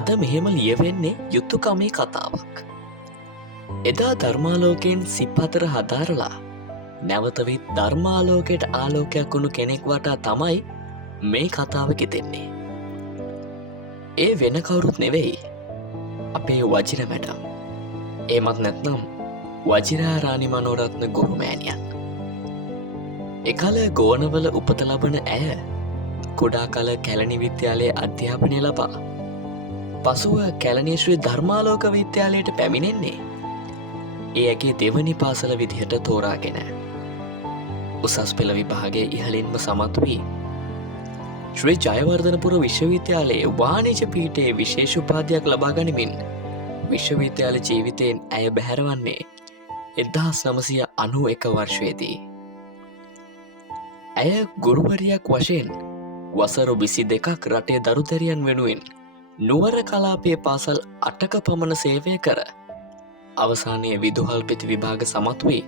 අද මෙහෙම ලියවෙන්නේ යුතුකමේ කතාවක්. එදා ධර්මාලෝකයෙන් සිප්පතර හදාරලා නැවතවිත් ධර්මාලෝකයට ආලෝකයක් වුණු කෙනෙක් වටා තමයි මේ කතාව ගෙතෙන්නේ. ඒ වෙන කවුරුත් නෙවෙයි අපේ වජිර මැඩම්. ඒමත් නැත්නම් වජිරාරාණි මනෝරත්න ගුරුමෑණියන්. එකල ගෝනවල උපත ලබන ඇය කුඩා කල කැලණි විද්‍යාලයේ අධ්‍යාපනය ලබා පසුව කැලණි ශ්‍රී ධර්මාලෝක විද්‍යාලයට පැමිණෙන්නේ ඒ ඇගේ දෙවනි පාසල විදිහට තෝරාගෙන. උසස් පෙළ විභාගයේ ඉහළින්ම සමත් වී ශ්‍රී ජයවර්ධනපුර විශ්වවිද්‍යාලයේ වාණිජ පීඨයේ විශේෂ උපාධියක් ලබා ගනිමින් විශ්වවිද්‍යාල ජීවිතයෙන් ඇය බැහැරවන්නේ 1991 වර්ෂයේදී. ඇය ගුරුවරියක් වශයෙන් වසරු 22ක් රටේ දරුදැරියන් වෙනුවෙන් නුවර කලාපයේ පාසල් 8ක පමණ සේවය කර අවසානයේ විදුහල්පති විභාග සමත් වී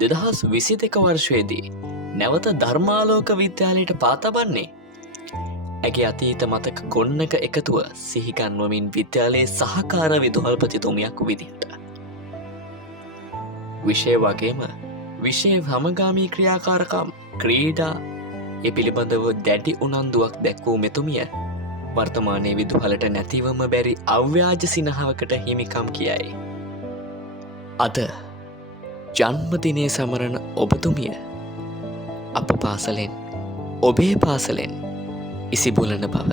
2022 වර්ෂයේදී නැවත ධර්මාලෝක විද්‍යාලයට පා තබන්නේ ඇගේ අතීත මතක ගොන්නක එකතුව සිහිගන්වමින් විද්‍යාලයේ සහකාර විදුහල්පතිතුමියක් විදිහට. විෂය වගේම විෂය සමගාමී ක්‍රියාකාරකම් ක්‍රීඩා ඒ පිළිබඳව දැඩි උනන්දුවක් දැක්වූ මෙතුමිය වර්තමානයේ විදුහලට නැතිවම බැරි අව්‍යාජ සිනහවකට හිමිකම් කියයි. අද ජන්මදිනය සමරන ඔබතුමිය අප පාසලෙන් ඔබේ පාසලෙන් ඉසිබුලන බව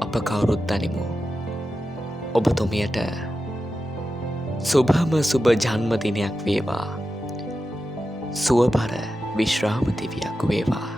අප කවුරුත් දනිමු. ඔබතුමියට සුභම සුභ ජන්මදිනයක් වේවා. සුවබර විශ්‍රාමදිවියක් වේවා.